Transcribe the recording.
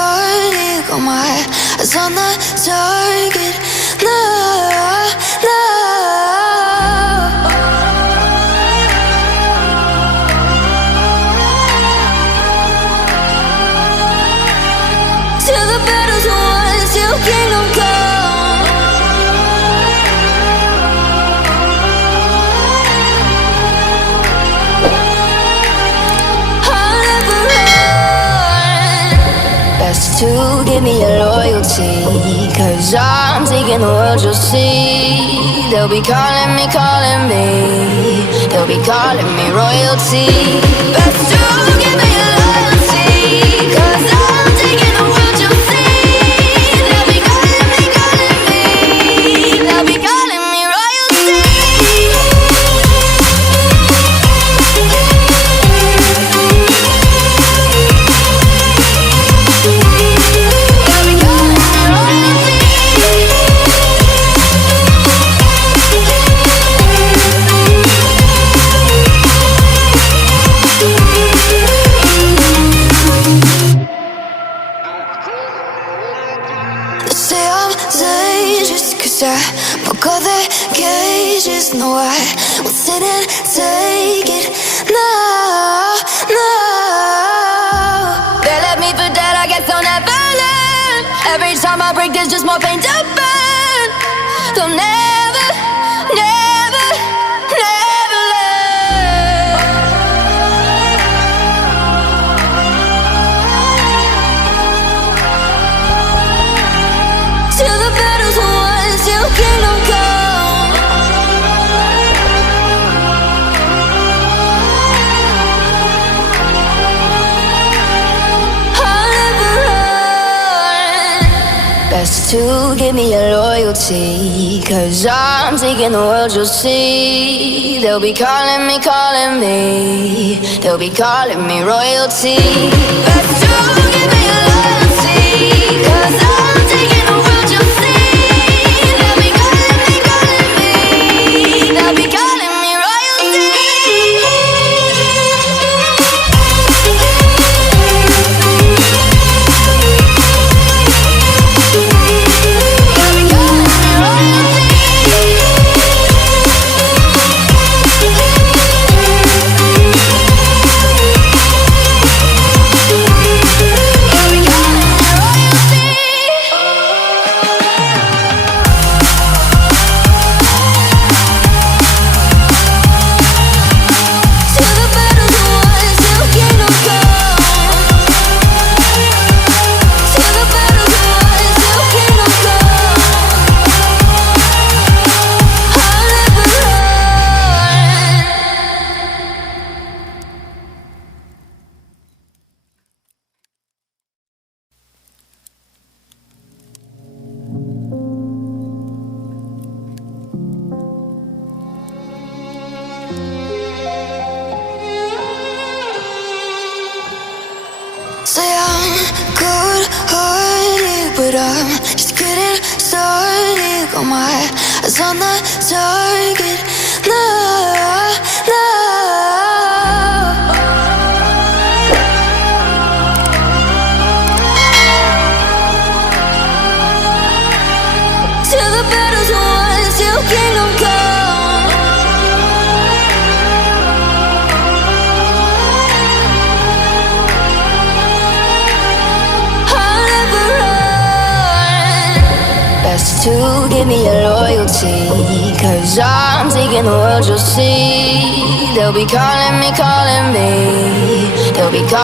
started, got my eyes on the target. No, no. Till the battle's won, till kingdom come. I'll never run. Best to give me your loyalty, 'cause I'm taking the world, you'll see. They'll be calling me, they'll be calling me royalty. Best to give me your loyalty, 'cause I'm taking the world, you'll see. They'll be calling me, they'll be calling me royalty. They'll be calling me royalty. They say I'm dangerous, 'cause I broke all their cages. No, I won't sit and take it. No, no. They left me for dead, I guess I'll never learn. Every time I break, there's just more pain to burn. They'll never, never, never learn. Till the battle's won, till kingdom come. I'll never run. Best to give me your loyalty, 'cause I'm taking the world, you'll see. They'll be calling me, they'll be calling me royalty. Best to give me your loyalty, 'cause I'm taking the world, you'll see. They'll be calling me, they'll be calling me royalty. They'll be calling me royalty. They'll be calling me royalty. Till the battle's won, till kingdom come. Till the battle's won, till kingdom come. I'll never run. Say I'm good-hearted, but I'm just getting started. Got my eyes on the target. No, no. Till the battle's won, till kingdom come. I'll never run. Best to give me your loyalty, 'cause I'm taking the world, you'll see. They'll be calling me, they'll be calling